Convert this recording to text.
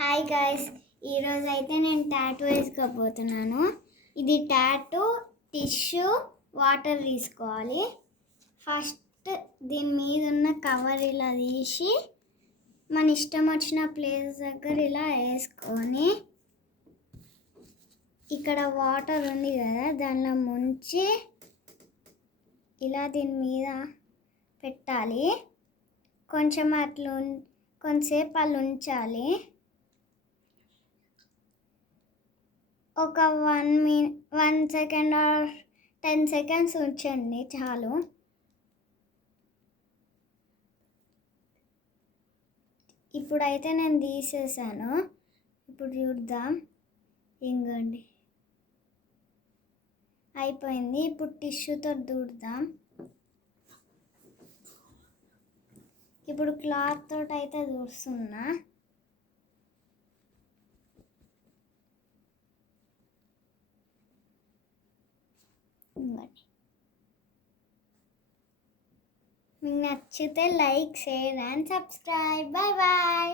Hi guys, ఈరోజు అయితే నేను టాటూ వేసుకోబోతున్నాను. ఇది టాటూ టిష్యూ వాటర్ తీసుకోవాలి. ఫస్ట్ దీని మీద ఉన్న కవర్ ఇలా తీసి మన ఇష్టం వచ్చిన ప్లేస్ దగ్గర ఇలా వేసుకొని ఇక్కడ వాటర్ ఉంది కదా దానిలో ముంచి ఇలా దీని మీద పెట్టాలి. కొంచెం కొంతసేపు అలా ఉంచాలి. ఒక 1 సెకండ్ ఆర్ 10 సెకండ్స్ ఉంచండి చాలు. ఇప్పుడైతే నేను తీసేసాను. ఇప్పుడు చూద్దాం. ఇంకోండి అయిపోయింది. ఇప్పుడు టిష్యూతో తుడుద్దాం. ఇప్పుడు క్లాత్ తోటి అయితే తుడుస్తున్నా. మీకు నచ్చితే like, share and subscribe. Bye bye.